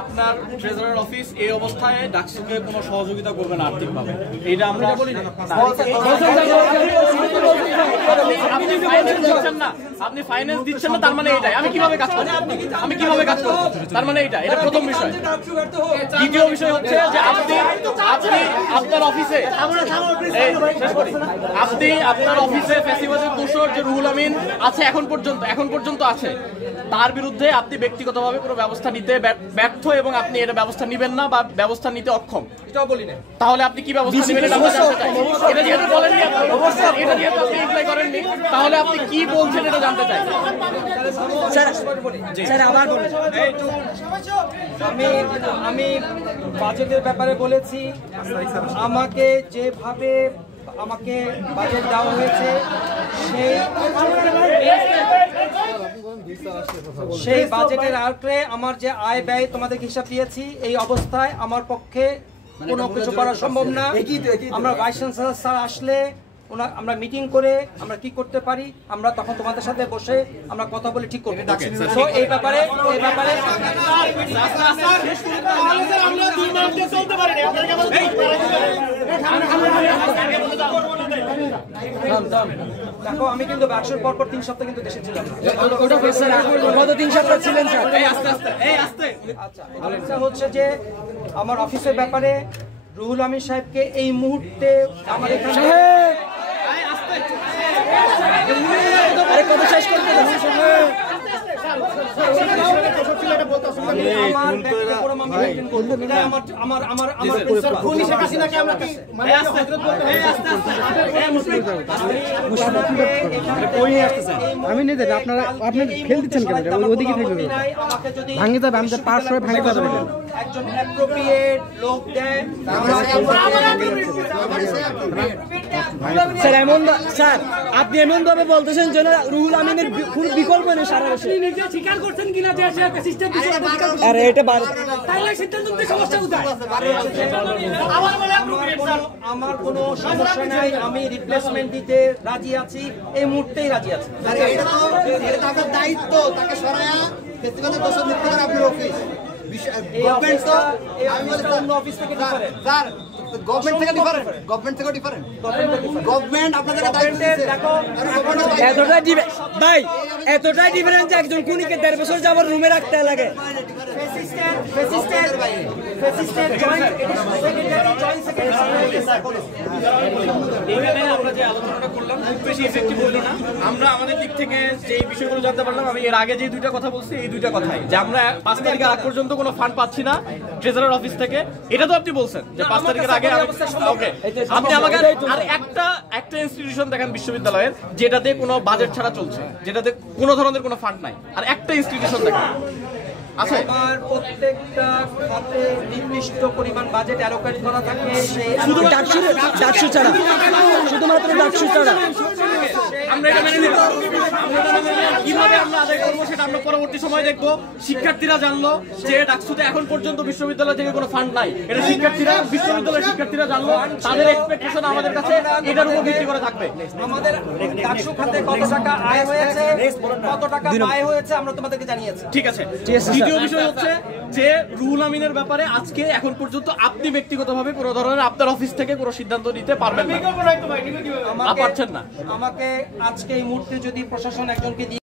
আপনার treasurer office এই অবস্থায় ডাকসুকে কোনো সহযোগিতা করবে না আর্থিকভাবে, এটা আমরা বলি না। আপনি ফাইন্যান্স দিচ্ছেন না, তার মানে এটাই আমি কিভাবে কাজ করব, তার মানে এটা প্রথম বিষয়। দ্বিতীয় বিষয় হচ্ছে যে আপনি আপনার অফিসে আপনার অফিসে ফ্যাসিবাদের দোষর যে রুহুল আমিন আছে এখন পর্যন্ত আছে, তার বিরুদ্ধে আপনি ব্যক্তিগতভাবে কোনো ব্যবস্থা নিতে ব্যর্থ এবং আপনি এটা ব্যবস্থা নেবেন না বা ব্যবস্থা নিতে অক্ষম, এটাও বলি না। তাহলে আপনি কি ব্যবস্থা নেবেন এটা যেহেতু বলেননি, এটা যেহেতু আপনি এপ্লাই করেননি, তাহলে আপনি কি বলছেন এটা জানতে চাই। আমি বাজেটের ব্যাপারে বলেছি, আমাকে যেভাবে বাজেট দেওয়া হয়েছে সেই বাজেটের আওতায় আমার যে আয় ব্যয় তোমাদের হিসাব দিয়েছি, এই অবস্থায় আমার পক্ষে কোনো কিছু করা সম্ভব না। আমরা ভাইস চ্যান্সেলর স্যার আসলে আমরা মিটিং করে আমরা কি করতে পারি, আমরা তখন তোমাদের সাথে বসে আমরা কথা বলে ঠিক করবো। তো এই ব্যাপারে দেখো, আমি কিন্তু ব্যবসার পর 3 সপ্তাহ কিন্তু দেশে ছিলাম। গত 3 সপ্তাহ ছিলেন স্যার। আচ্ছা, হচ্ছে যে আমার অফিসের ব্যাপারে রুহুল আমিন সাহেবকে এই মুহূর্তে আমার এখানে আমি নেই দেখ আপনারা আপনি ফেল দিচ্ছেন কেন, ওদিকে থেকে ভাঙে যাবে, আমি পাঁচশো ভাঙে যাবে। একজন অ্যাপ্রোপ্রিয়েট লোক দেন স্যার, স্যার আপনি এমন ভাবে বলতেছেন যেন রুহুল আমিনের কোনো বিকল্প নেই সারা দেশে। আপনি নিজে স্বীকার করছেন কিনা যে সে একটা সিস্টেম দিছে? আরে এটা তাহলে সিদ্ধান্ত নিতে সমস্যা কোথায়? আমার কোনো সমস্যা নাই, আমি রিপ্লেসমেন্ট দিতে রাজি আছি, এই মুহূর্তেই রাজি আছি। আরে এটা তো আপনার দায়িত্ব, তাকে সরায়া ফেস্টিভ্যালের দোষ নিতে হবে আপনার অফিস। গভর্নমেন্ট তো আমি বলি অন্য অফিস থেকে ডিফারেন্ট স্যার, গভর্নমেন্ট থেকে ডিফারেন্ট গভর্নমেন্ট আপনাদের দায়িত্ব দেখো। এতটাই ডিফারেন্স যে একজন খুনিকে 1.5 বছর যাবার রুমে রাখতে লাগে। আমরা যে আলোচনাটা করলাম খুব বেশি ইফেক্টিভ হলো না। আমরা আমাদের দিক থেকে যে বিষয়গুলো জানতে পারলাম, আমি এর আগে যে 2টা কথা বলছি, এই 2টা কথাই যে আমরা 5 তারিখের আগ পর্যন্ত কোনো ফান্ড পাচ্ছি না ট্রেজারার অফিস থেকে। এটা তো আপনি বলছেন যে 5 তারিখের আগে ওকে, আপনি আমাকে আর একটা ইনস্টিটিউশন দেখেন বিশ্ববিদ্যালয়ের যেটাতে কোনো বাজেট ছাড়া চলছে, যেটাতে কোনো ধরনের কোনো ফান্ড নাই, আর একটা ইনস্টিটিউশন দেখেন আছে। আমার প্রত্যেকটা খাতে নির্দিষ্ট পরিমাণ বাজেট অ্যালোকেট করা থাকে, শুধু ডাকসু ছাড়া, শুধুমাত্র ডাকসু ছাড়া। আমরা এটা মেনে নিব, কিভাবে আমরা আদায় করবো সেটা আমরা পরবর্তী সময় দেখবো। শিক্ষার্থীরা জানলো যে ডাকসুতে এখন পর্যন্ত বিশ্ববিদ্যালয় থেকে কোনো ফান্ড নাই, এটা বিশ্ববিদ্যালয়ের শিক্ষার্থীরা জানলো, তাদের এক্সপেকটেশন আমাদের কাছে এটার উপর ভিত্তি করে থাকবে। আমাদের ডাকসু খাতে কত টাকা আয় হয়েছে, কত টাকা ব্যয় হয়েছে আমরা তোমাদেরকে জানিয়েছি। ঠিক আছে। দ্বিতীয় বিষয় হচ্ছে যে রুহুল আমিনের ব্যাপারে আজকে এখন পর্যন্ত আপনি ব্যক্তিগতভাবে কোনো ধরনের আপনার অফিস থেকে কোনো সিদ্ধান্ত নিতে পারবেন না, পারছেন না। আমাকে আজকে এই মুহূর্তে যদি প্রশাসন একজনকে